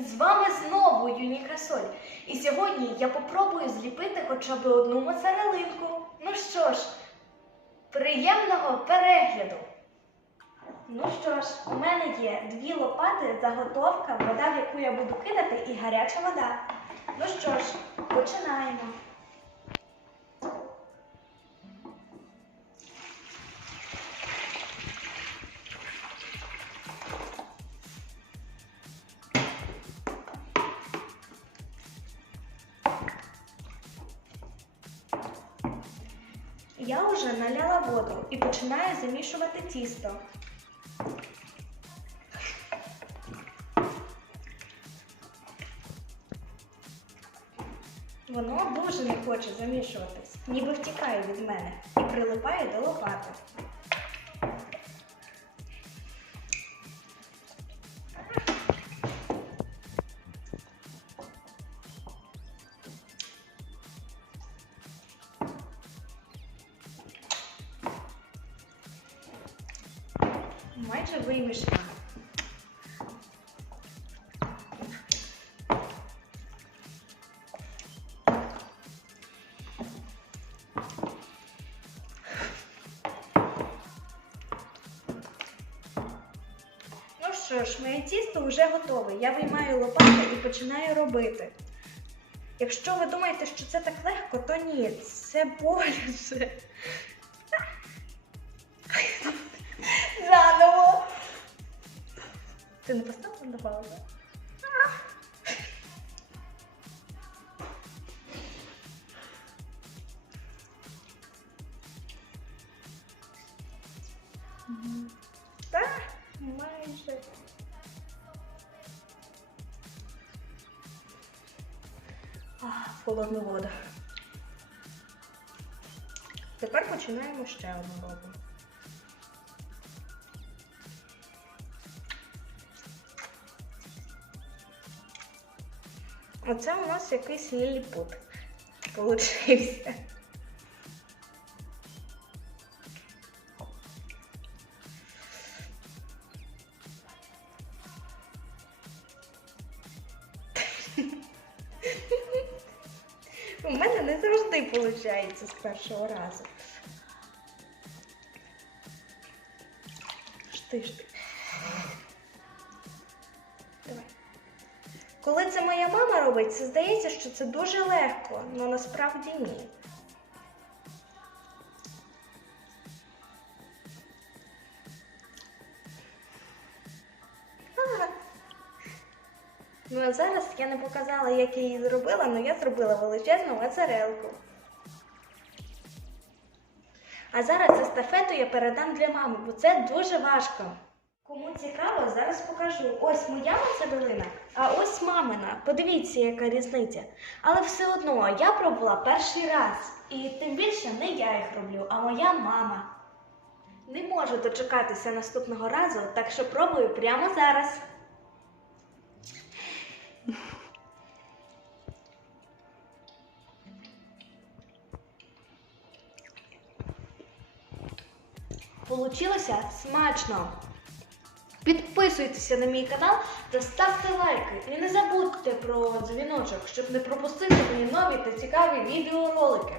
З вами знову Юні Красоль. І сьогодні я попробую зліпити хоча б одну моцарелинку. Ну що ж, приємного перегляду! Ну що ж, у мене є дві лопати, заготовка, вода, в яку я буду кидати, і гаряча вода. Ну що ж, починаємо. Я вже наляла воду і починаю замішувати тісто. Воно дуже не хоче замішуватись, ніби втікає від мене і прилипає до лопати. Майже вимішано. Ну що ж, моє тісто вже готове. Я виймаю лопату і починаю робити. Якщо ви думаєте, що це так легко, то ні, це боляче. Ти не поставила на паузу? Так, майже. А, в холодну воду. Тепер починаємо ще одну робимо. Оце у нас якийсь ліліпут получився. У мене не завжди виходить з першого разу. Шти, шти. Коли це моя мама робить, це здається, що це дуже легко, але насправді ні. Ну а зараз я не показала, як я її зробила, але я зробила величезну моцарелку. А зараз естафету я передам для мами, бо це дуже важко. Кому цікаво, зараз покажу. Ось моя моцарелина, а ось мамина. Подивіться, яка різниця. Але все одно я пробувала перший раз. І тим більше не я їх роблю, а моя мама. Не можу дочекатися наступного разу, так що пробую прямо зараз. Получилося смачно. Підписуйтеся на мій канал та ставте лайки. І не забудьте про дзвіночок, щоб не пропустити мої нові та цікаві відеоролики.